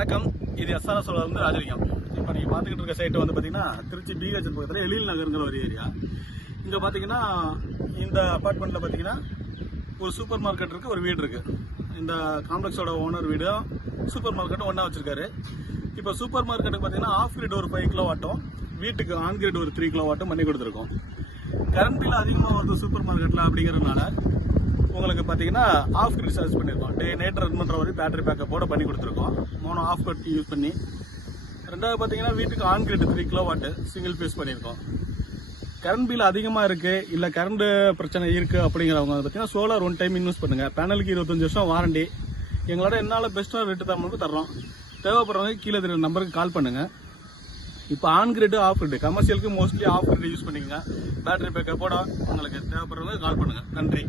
வணக்கம். இது எஸ்ஆர்எஸ் வந்து ராஜலிங்கம் இப்போ நீங்கள் பார்த்துக்கிட்டு இருக்க சைட்டு வந்து பார்த்தீங்கன்னா திருச்சி பிஹெச் பக்கத்தில் எழில் நகருங்கிற ஒரு ஏரியா இங்கே பார்த்தீங்கன்னா இந்த அப்பார்ட்மெண்ட்டில் பார்த்தீங்கன்னா ஒரு சூப்பர் மார்க்கெட் இருக்குது ஒரு வீடு இருக்குது இந்த காம்ப்ளெக்ஸோட ஓனர் வீடும் சூப்பர் மார்க்கெட்டும் ஒன்றா வச்சுருக்காரு. இப்போ சூப்பர் மார்க்கெட்டுக்கு பார்த்தீங்கன்னா ஆஃப் கிரிட் ஒரு ஃபைவ் கிலோ வாட்டும் வீட்டுக்கு ஆன் கிரிட் ஒரு த்ரீ கிலோ வாட்டும் பண்ணி கொடுத்துருக்கோம். கரண்ட் பில் அதிகமாக வருது சூப்பர் மார்க்கெட்டில் அப்படிங்கிறதுனால உங்களுக்கு பார்த்தீங்கன்னா ஆஃப் கிரிட் சார்ஜ் பண்ணியிருக்கோம் டே நைட் ரன் பண்ணுற வரையும் பேட்டரி பேக்கப்போட பண்ணி கொடுத்துருக்கோம். மோனோ ஆஃப் கட் யூஸ் பண்ணி. ரெண்டாவது பார்த்தீங்கன்னா வீட்டுக்கு on grid three kilowatt single phase பண்ணியிருக்கோம் கரண்ட் பில் அதிகமாக இருக்குது இல்லை கரண்ட் பிரச்சனை இருக்குது அப்படிங்கிறவங்க பார்த்தீங்கன்னா சோலார் ஒன் டைம் இன்வெஸ்ட் பண்ணுங்கள் பேனலுக்கு இருபத்தஞ்சு வருஷம் வாரண்டி எங்களோட என்னால் பெஸ்ட்டாக ரேட்டு தான் தர்றோம். தேவைப்படுறவங்க கீழே தெரியுற நம்பருக்கு கால் பண்ணுங்கள் இப்போ ஆன் கிரிட் ஆஃப் கிரிட் கமர்ஷியலுக்கு மோஸ்ட்லி ஆஃப் கிரிட் யூஸ் பண்ணிக்கோங்க. பேட்டரி பேக்கப்போட உங்களுக்கு தேவைப்படுறவங்க கால் பண்ணுங்கள் நன்றி.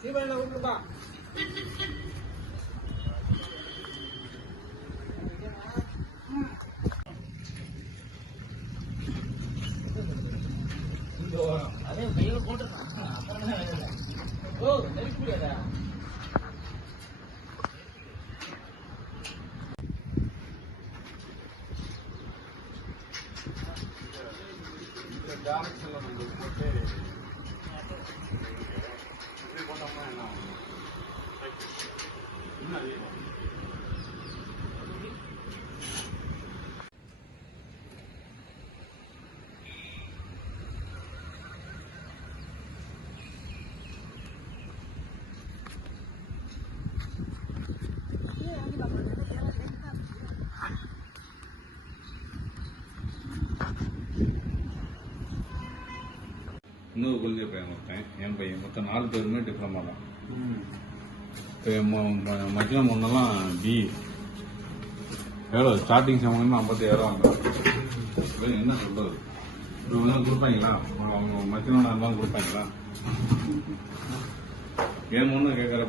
சீமையில விட்டுப்பா அதே கையில போட்டுருக்கான் ஓ நெருக்க முடியாதா డామిక్స్లో మనం పోతే ఇప్పుడు இன்னொரு குழந்தை பையன் ஒருத்தன். என் பையன். மொத்தம் நாலு பேருமே டிப்ளமா தான். இப்போ மத்தியம் முன்னெல்லாம் பி எவ்வளோ ஸ்டார்டிங் சம்பளமே ஐம்பத்தாயிரம் வாங்குறாங்க என்ன சொல்றது? வந்து கொடுப்பாங்களா? அவங்க மத்தியம் இருந்தாலும் கொடுப்பாங்களா? ஏன் ஒன்று கேட்குற